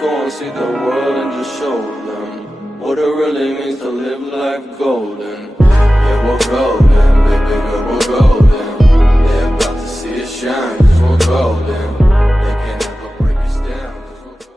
go and see the world and just show them what it really means to live life golden. Yeah, we're golden, baby girl, we're golden. They're about to see us shine, cause we're golden. They can't ever break us down, cause we're golden.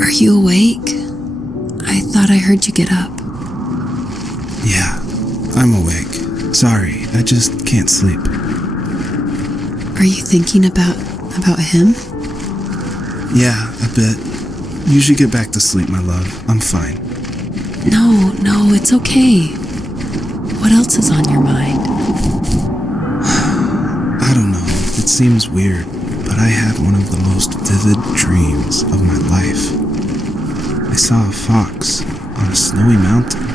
Are you awake? I thought I heard you get up. Yeah, I'm awake. Sorry, I just can't sleep. Are you thinking about him? Yeah, a bit. You should get back to sleep, my love. I'm fine. No, it's okay. What else is on your mind? I don't know. It seems weird, but I had one of the most vivid dreams of my life. I saw a fox on a snowy mountain,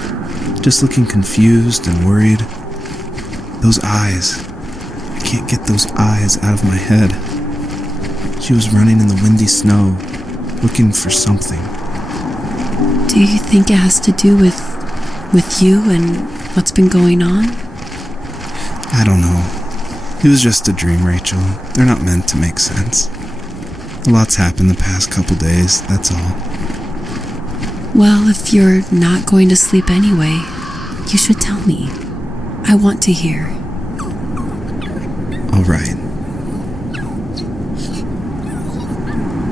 just looking confused and worried. Those eyes. I can't get those eyes out of my head. She was running in the windy snow, looking for something. Do you think it has to do with you and what's been going on? I don't know. It was just a dream, Rachel. They're not meant to make sense. A lot's happened the past couple days, that's all. Well, if you're not going to sleep anyway, you should tell me. I want to hear. All right.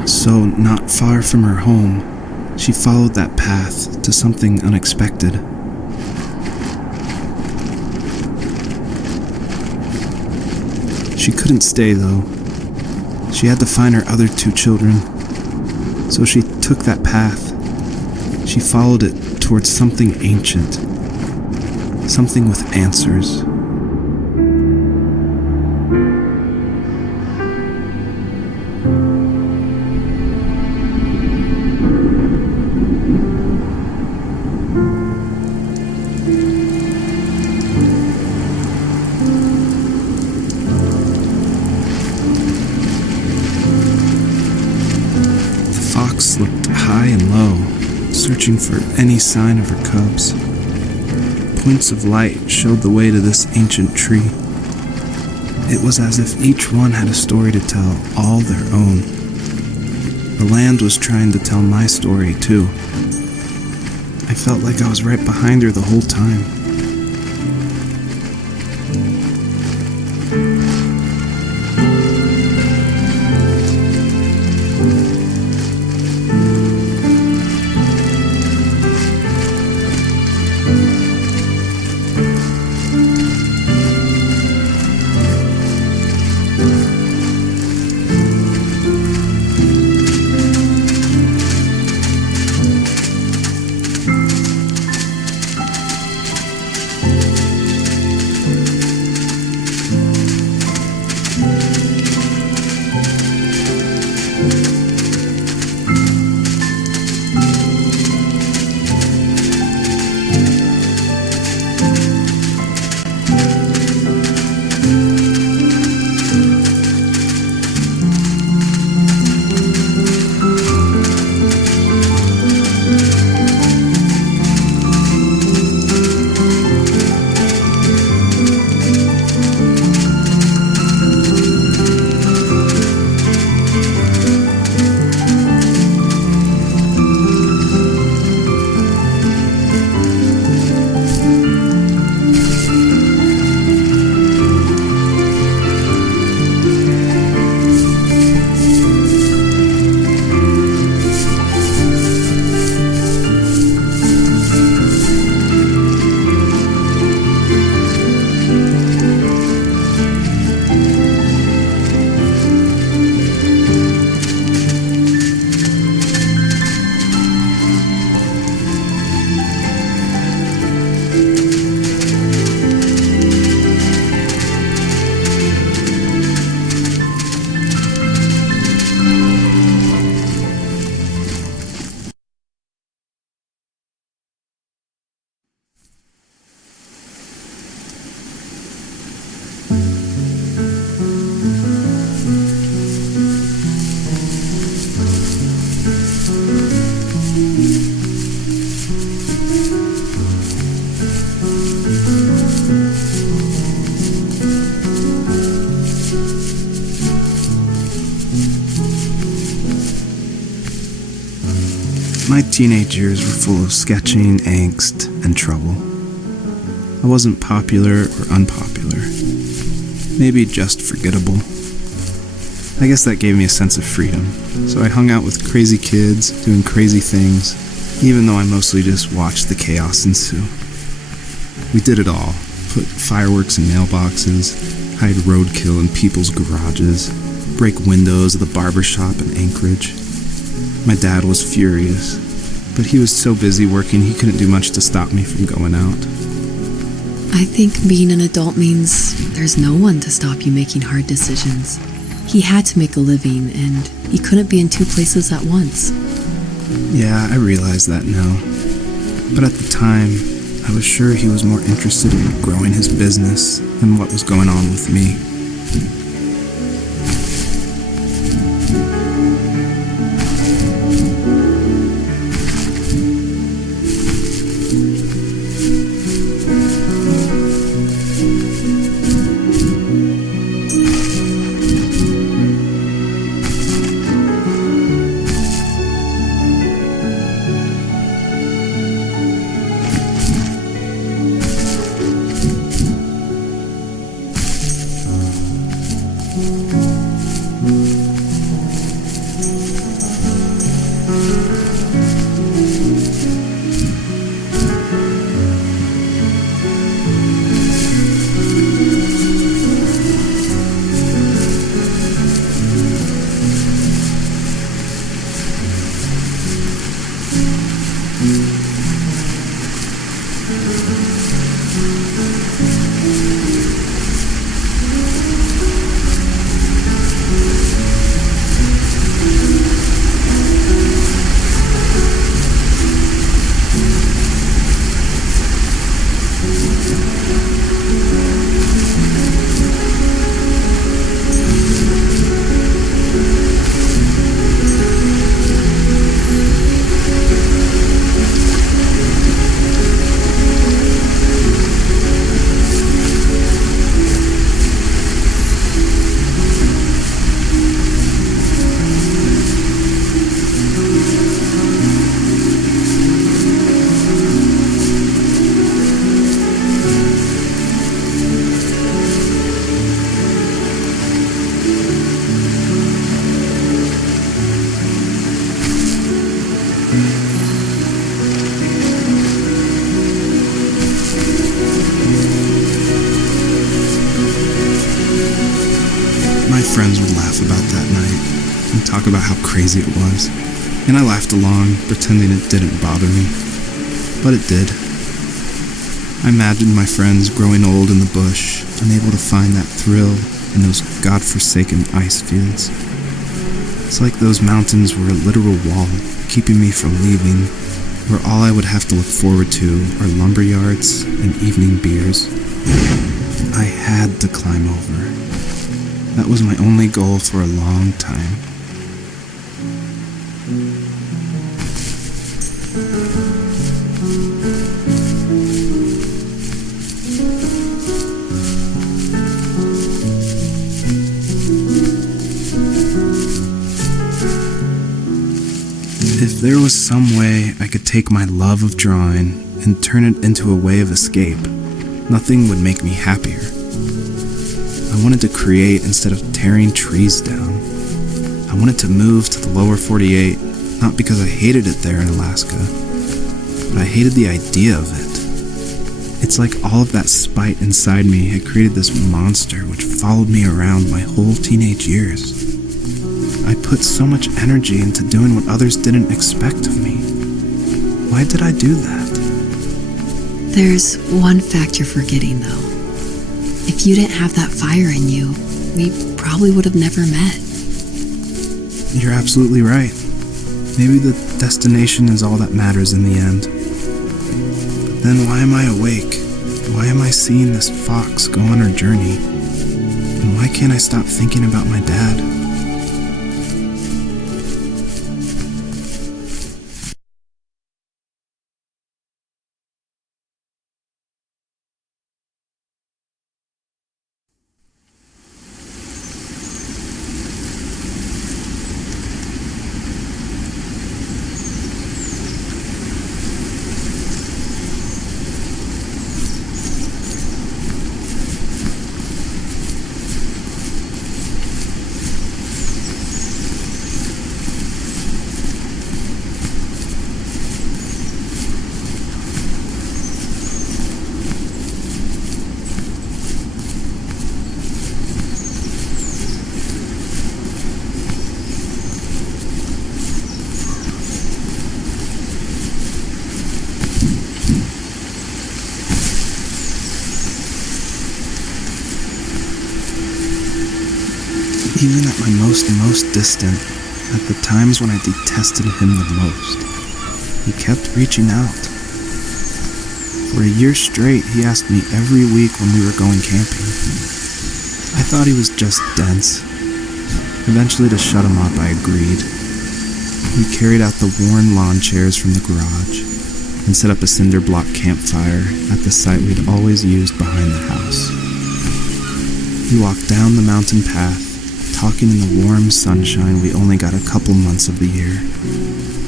So, not far from her home, she followed that path to something unexpected. She couldn't stay, though. She had to find her other 2 children. So she took that path. She followed it towards something ancient. Something with answers. The fox looked high and low, searching for any sign of her cubs. Points of light showed the way to this ancient tree. It was as if each one had a story to tell, all their own. The land was trying to tell my story, too. I felt like I was right behind her the whole time. My teenage years were full of sketching, angst, and trouble. I wasn't popular or unpopular. Maybe just forgettable. I guess that gave me a sense of freedom, so I hung out with crazy kids, doing crazy things, even though I mostly just watched the chaos ensue. We did it all. Put fireworks in mailboxes, hide roadkill in people's garages, break windows of the barber shop in Anchorage. My dad was furious, but he was so busy working he couldn't do much to stop me from going out. I think being an adult means there's no one to stop you making hard decisions. He had to make a living, and he couldn't be in two places at once. Yeah, I realize that now. But at the time, I was sure he was more interested in growing his business than what was going on with me. My friends would laugh about that night and talk about how crazy it was, and I laughed along, pretending it didn't bother me. But it did. I imagined my friends growing old in the bush, unable to find that thrill in those godforsaken ice fields. It's like those mountains were a literal wall keeping me from leaving, where all I would have to look forward to are lumber yards and evening beers. I had to climb over. That was my only goal for a long time. If there was some way I could take my love of drawing and turn it into a way of escape, nothing would make me happier. I wanted to create instead of tearing trees down. I wanted to move to the lower 48, not because I hated it there in Alaska, but I hated the idea of it. It's like all of that spite inside me had created this monster which followed me around my whole teenage years. I put so much energy into doing what others didn't expect of me. Why did I do that? There's one fact you're forgetting, though. If you didn't have that fire in you, we probably would have never met. You're absolutely right. Maybe the destination is all that matters in the end. But then why am I awake? Why am I seeing this fox go on her journey? And why can't I stop thinking about my dad? at my most distant, at the times when I detested him the most. He kept reaching out. For a year straight, he asked me every week when we were going camping. I thought he was just dense. Eventually, to shut him up, I agreed. We carried out the worn lawn chairs from the garage and set up a cinder block campfire at the site we'd always used behind the house. We walked down the mountain path, talking in the warm sunshine we only got a couple months of the year.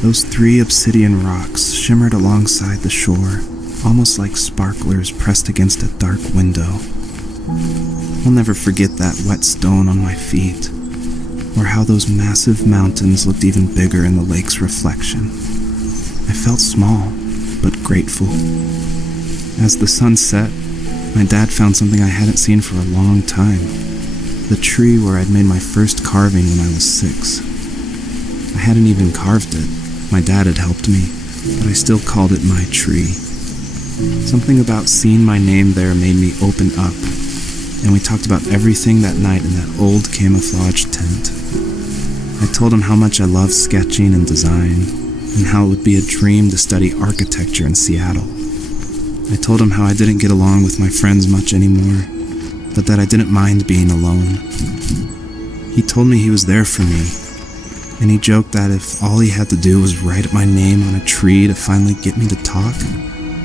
Those 3 obsidian rocks shimmered alongside the shore, almost like sparklers pressed against a dark window. I'll never forget that wet stone on my feet, or how those massive mountains looked even bigger in the lake's reflection. I felt small, but grateful. As the sun set, my dad found something I hadn't seen for a long time. The tree where I'd made my first carving when I was 6. I hadn't even carved it. My dad had helped me, but I still called it my tree. Something about seeing my name there made me open up, and we talked about everything that night in that old camouflage tent. I told him how much I loved sketching and design, and how it would be a dream to study architecture in Seattle. I told him how I didn't get along with my friends much anymore, but that I didn't mind being alone. He told me he was there for me, and he joked that if all he had to do was write my name on a tree to finally get me to talk,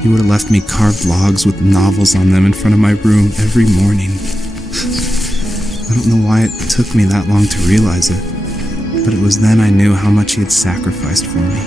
he would have left me carved logs with novels on them in front of my room every morning. I don't know why it took me that long to realize it, but it was then I knew how much he had sacrificed for me.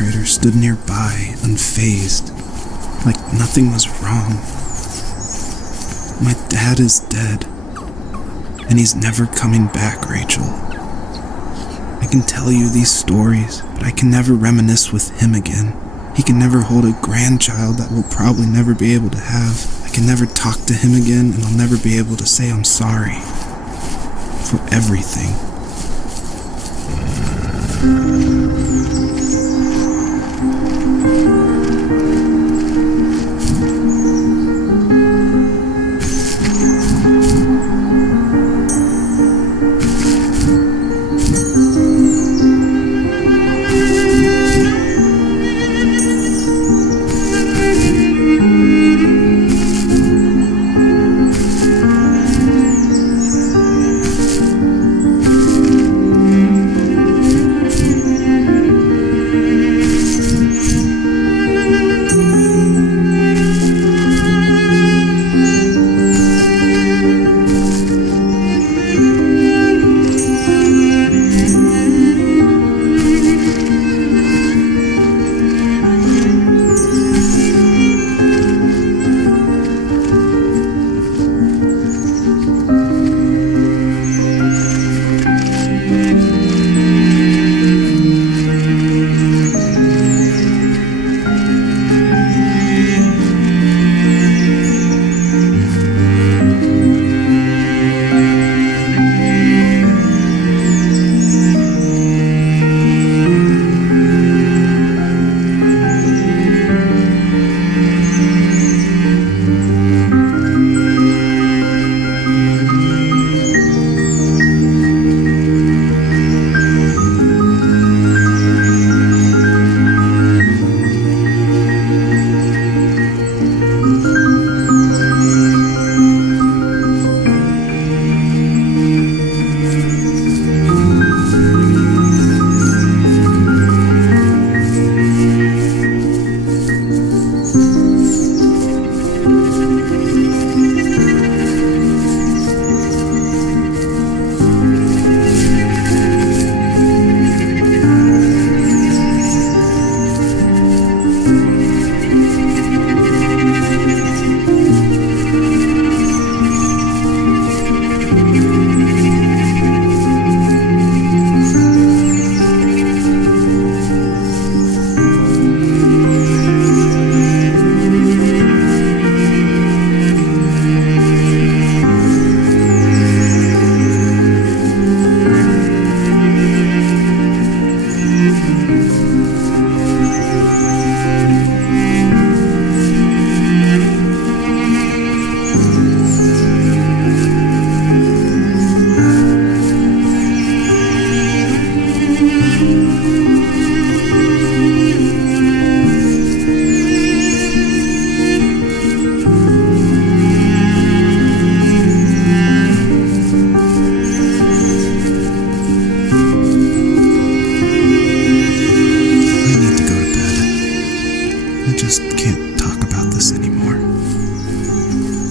perpetrator stood nearby, unfazed, like nothing was wrong. My dad is dead, and he's never coming back, Rachel. I can tell you these stories, but I can never reminisce with him again. He can never hold a grandchild that we'll probably never be able to have. I can never talk to him again, and I'll never be able to say I'm sorry for everything.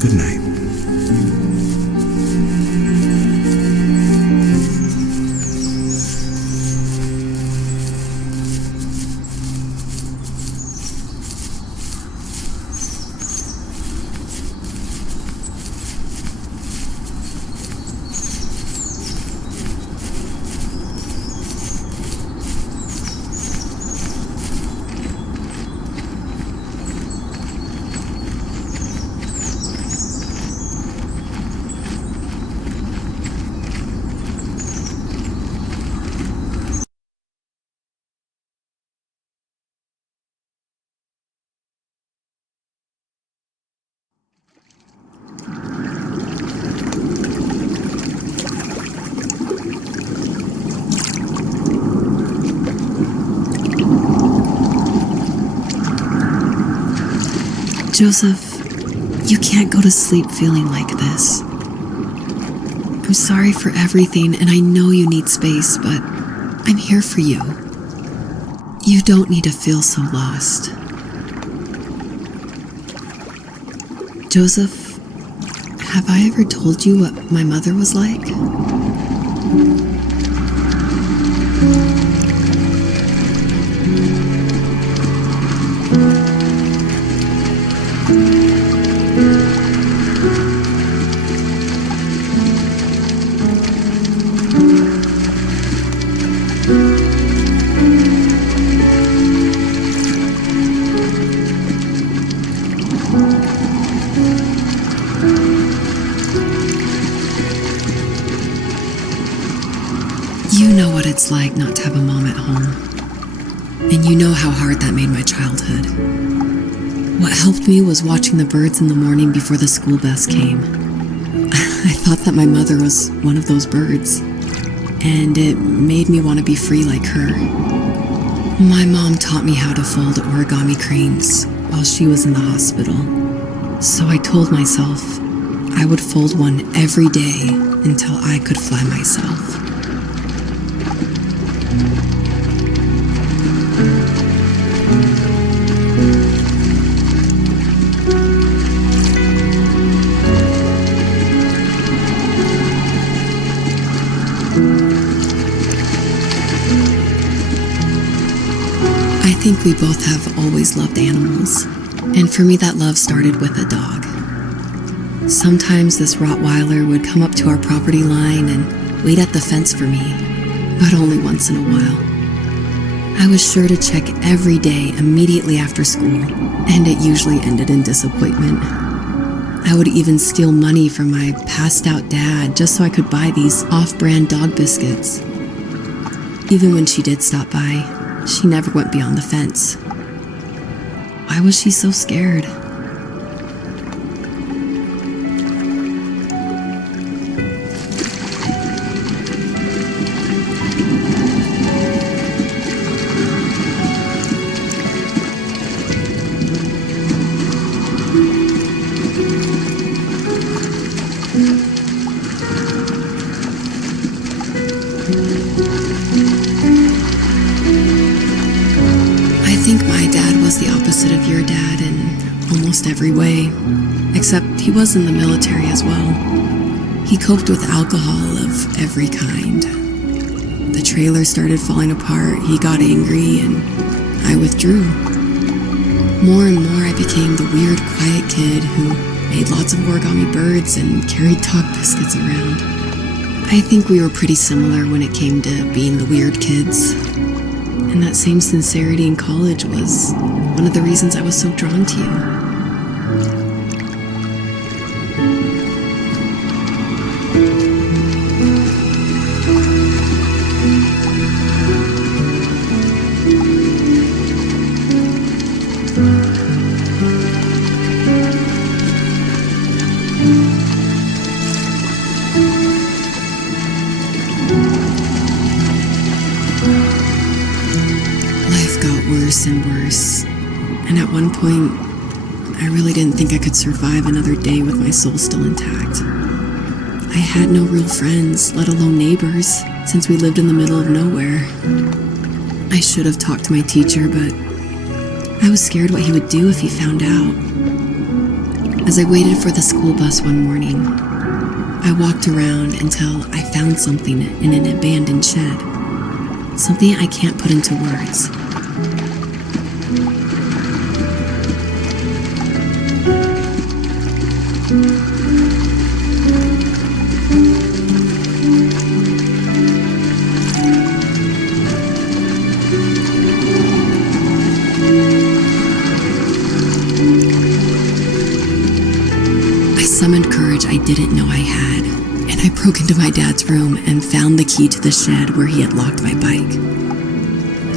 Good night. Joseph, you can't go to sleep feeling like this. I'm sorry for everything, and I know you need space, but I'm here for you. You don't need to feel so lost. Joseph, have I ever told you what my mother was like? it's like not to have a mom at home. And you know how hard that made my childhood. What helped me was watching the birds in the morning before the school bus came. I thought that my mother was one of those birds, and it made me want to be free like her. My mom taught me how to fold origami cranes while she was in the hospital. So I told myself I would fold one every day until I could fly myself. I think we both have always loved animals, and for me that love started with a dog. Sometimes this Rottweiler would come up to our property line and wait at the fence for me, but only once in a while. I was sure to check every day immediately after school, and it usually ended in disappointment. I would even steal money from my passed-out dad just so I could buy these off-brand dog biscuits. Even when she did stop by, she never went beyond the fence. Why was she so scared? I think my dad was the opposite of your dad in almost every way, except he was in the military as well. He coped with alcohol of every kind. The trailer started falling apart, he got angry, and I withdrew. More and more I became the weird, quiet kid who made lots of origami birds and carried dog biscuits around. I think we were pretty similar when it came to being the weird kids. And that same sincerity in college was one of the reasons I was so drawn to you. Life got worse and worse, and at one point, I really didn't think I could survive another day with my soul still intact. I had no real friends, let alone neighbors, since we lived in the middle of nowhere. I should have talked to my teacher, but I was scared what he would do if he found out. As I waited for the school bus one morning, I walked around until I found something in an abandoned shed. Something I can't put into words. I summoned courage I didn't know I had, and I broke into my dad's room and found the key to the shed where he had locked my bike.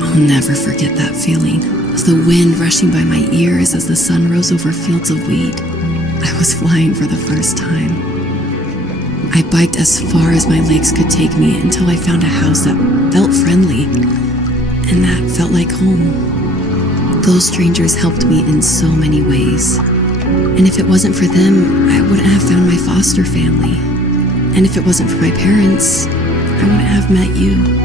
I'll never forget that feeling, the wind rushing by my ears as the sun rose over fields of wheat. I was flying for the first time. I biked as far as my legs could take me until I found a house that felt friendly, and that felt like home. Those strangers helped me in so many ways. And if it wasn't for them, I wouldn't have found my foster family. And if it wasn't for my parents, I wouldn't have met you.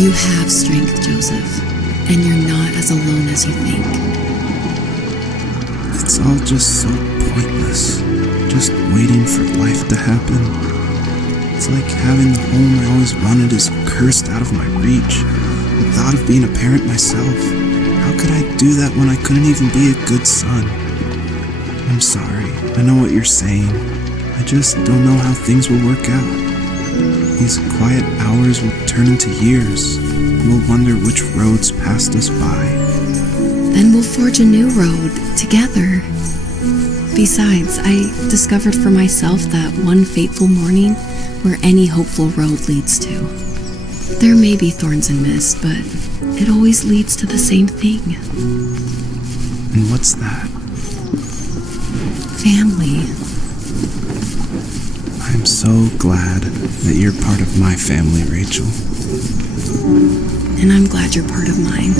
You have strength, Joseph, and you're not as alone as you think. It's all just so pointless, just waiting for life to happen. It's like having the home I always wanted is cursed out of my reach. The thought of being a parent myself, How could I do that when I couldn't even be a good son? I'm sorry. I know what you're saying. I just don't know how things will work out. These quiet hours will turn into years, and we'll wonder which roads passed us by. Then we'll forge a new road together. Besides, I discovered for myself that one fateful morning where any hopeful road leads to. There may be thorns and mist, but it always leads to the same thing. And what's that? Family. I'm so glad that you're part of my family, Rachel. And I'm glad you're part of mine.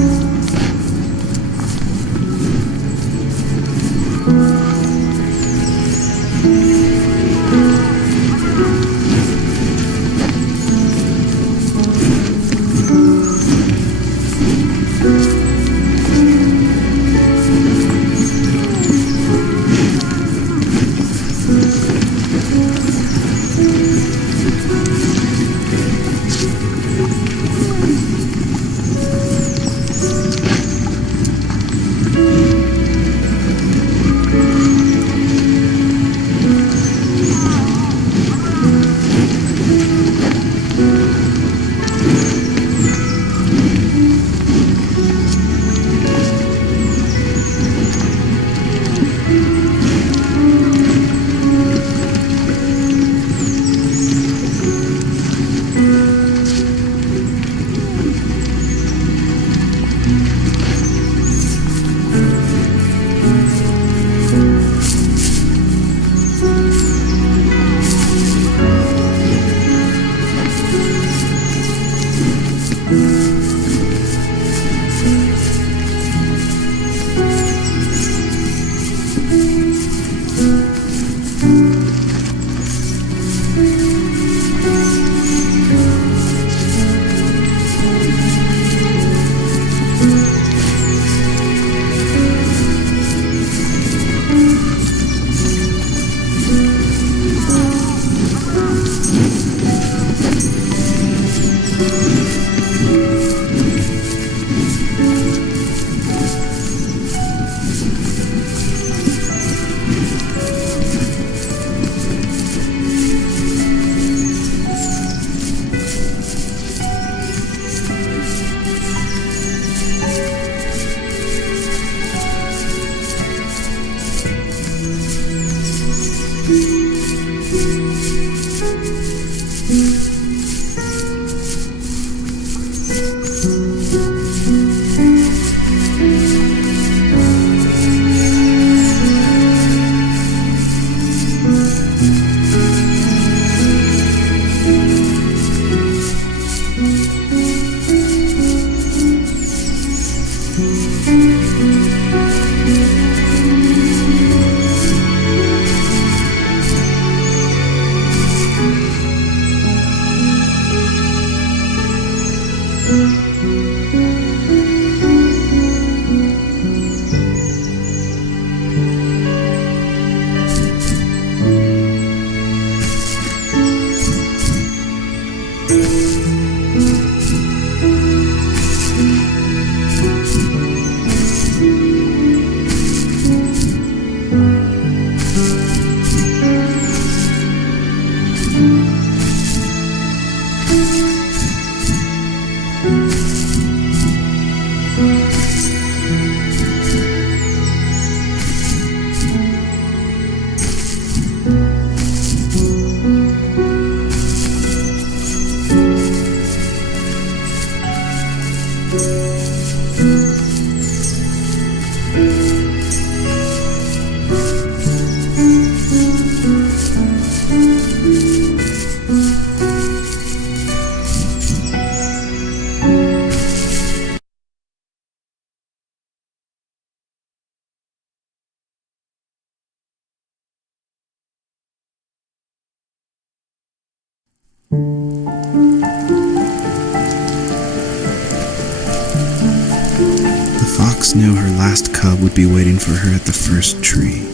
The fox knew her last cub would be waiting for her at the first tree.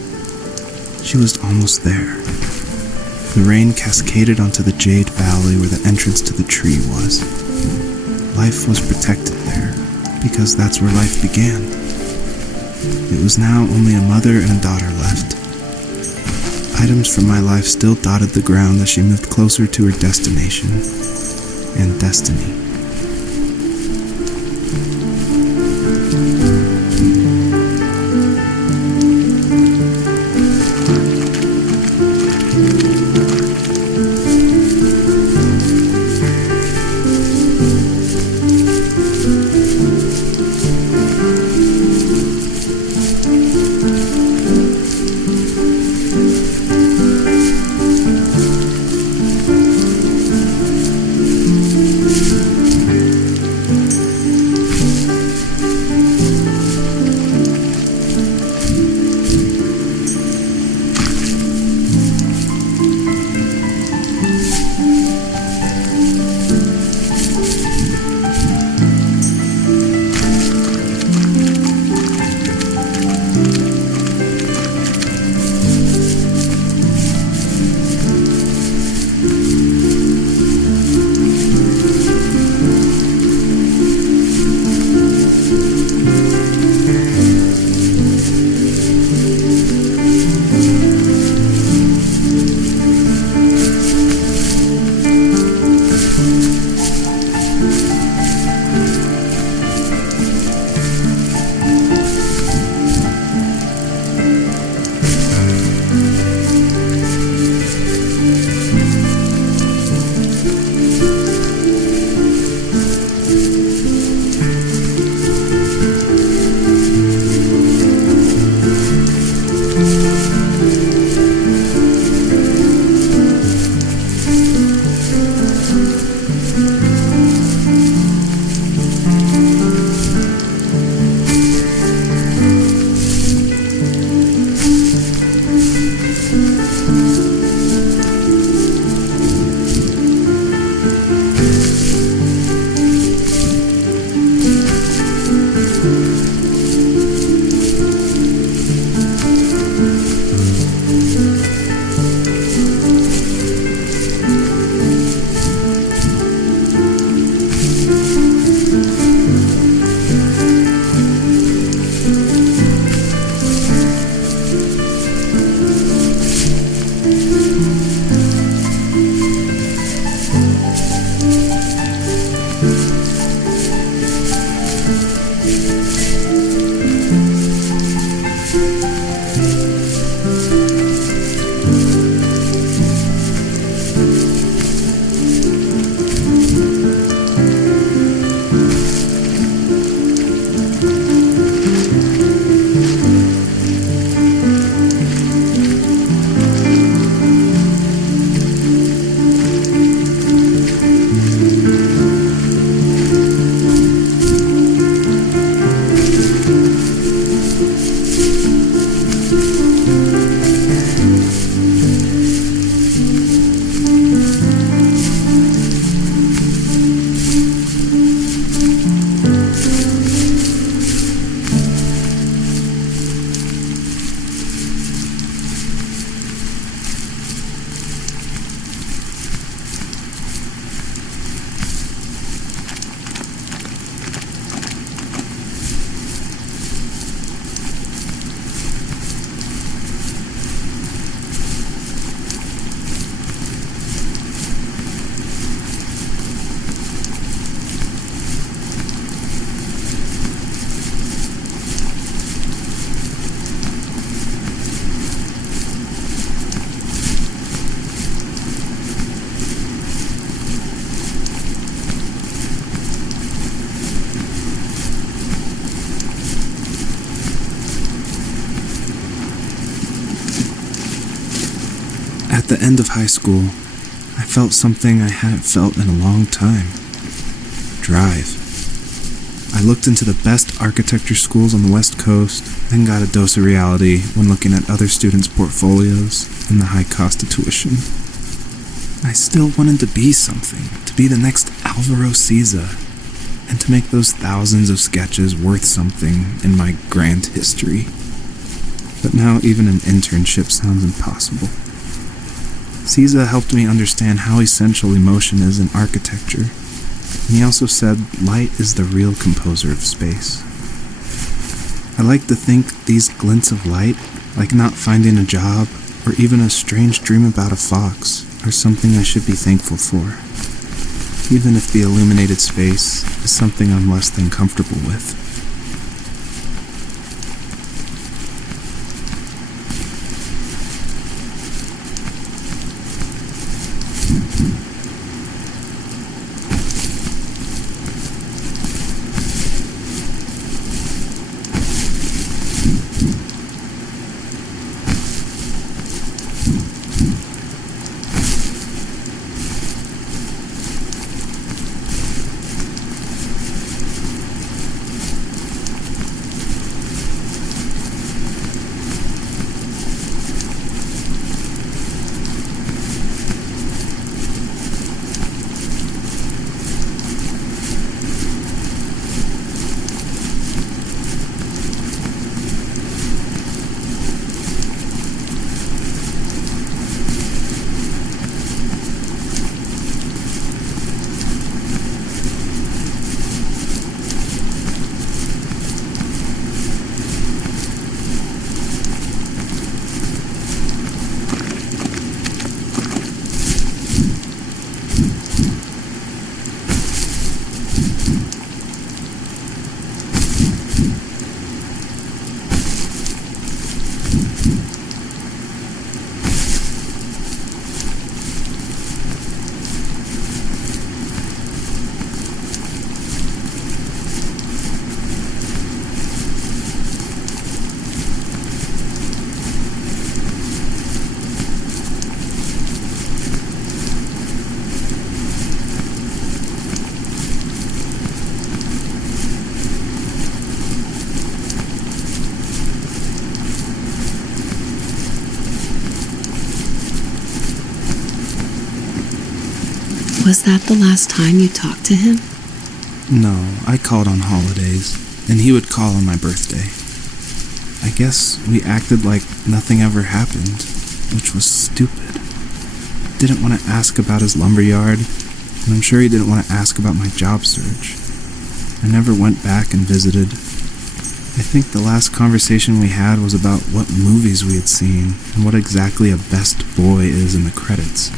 She was almost there. The rain cascaded onto the jade valley where the entrance to the tree was. Life was protected there, because that's where life began. It was now only a mother and a daughter left. Items from my life still dotted the ground as she moved closer to her destination and destiny. At the end of high school, I felt something I hadn't felt in a long time. Drive. I looked into the best architecture schools on the West Coast, then got a dose of reality when looking at other students' portfolios and the high cost of tuition. I still wanted to be something, to be the next Alvaro Siza, and to make those thousands of sketches worth something in my grand history. But now even an internship sounds impossible. Siza helped me understand how essential emotion is in architecture, and he also said light is the real composer of space. I like to think these glints of light, like not finding a job or even a strange dream about a fox, are something I should be thankful for, even if the illuminated space is something I'm less than comfortable with. Was that the last time you talked to him? No, I called on holidays, and he would call on my birthday. I guess we acted like nothing ever happened, which was stupid. Didn't want to ask about his lumberyard, and I'm sure he didn't want to ask about my job search. I never went back and visited. I think the last conversation we had was about what movies we had seen and what exactly a best boy is in the credits.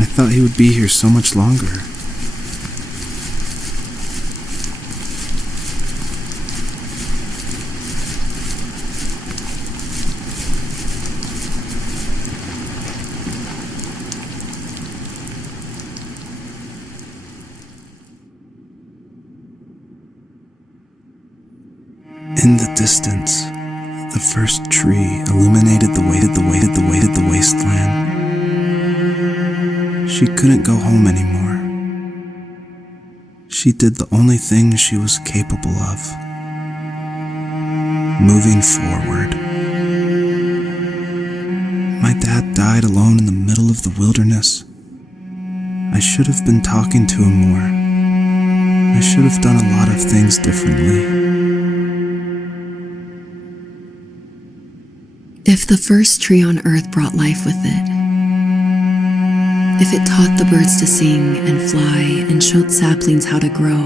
I thought he would be here so much longer. In the distance, the first tree illuminated the wasteland. She couldn't go home anymore. She did the only thing she was capable of. Moving forward. My dad died alone in the middle of the wilderness. I should have been talking to him more. I should have done a lot of things differently. If the first tree on earth brought life with it, if it taught the birds to sing and fly and showed saplings how to grow,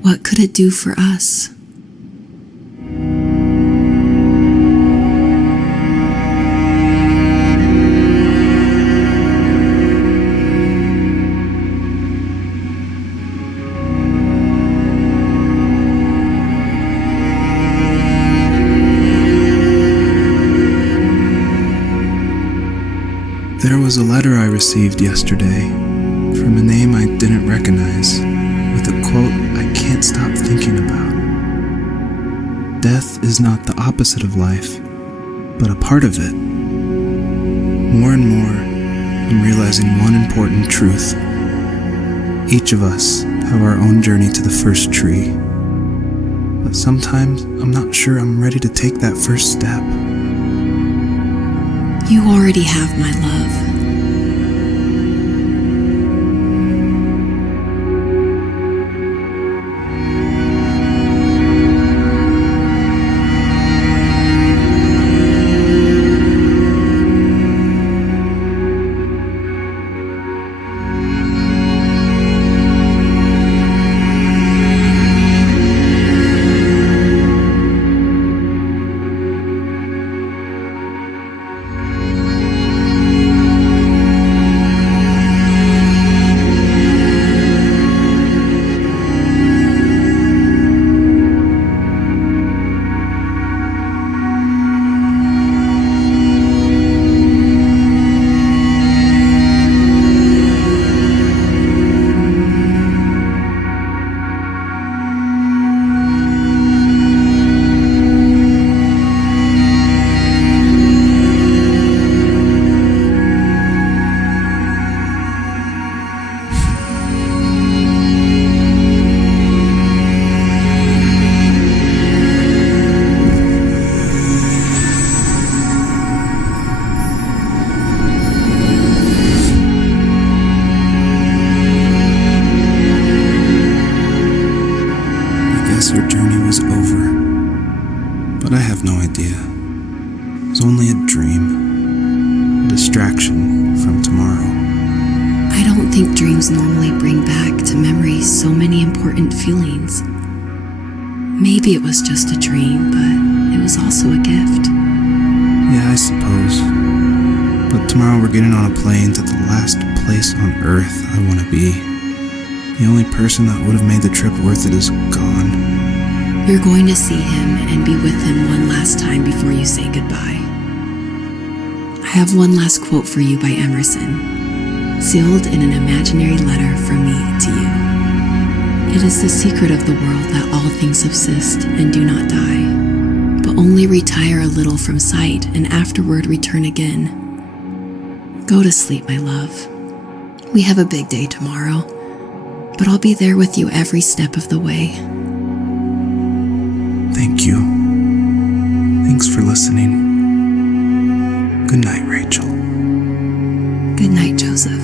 what could it do for us? There was a letter I received yesterday from a name I didn't recognize, with a quote I can't stop thinking about. Death is not the opposite of life, but a part of it. More and more, I'm realizing one important truth. Each of us have our own journey to the first tree, but sometimes I'm not sure I'm ready to take that first step. You already have my love. is over. But I have no idea. It was only a dream, a distraction from tomorrow. I don't think dreams normally bring back to memory so many important feelings. Maybe it was just a dream, but it was also a gift. Yeah, I suppose. But tomorrow we're getting on a plane to the last place on Earth I want to be. The only person that would have made the trip worth it is gone. You're going to see him and be with him one last time before you say goodbye. I have one last quote for you by Emerson, sealed in an imaginary letter from me to you. It is the secret of the world that all things subsist and do not die, but only retire a little from sight and afterward return again. Go to sleep, my love. We have a big day tomorrow, but I'll be there with you every step of the way. Thank you. Thanks for listening. Good night, Rachel. Good night, Joseph.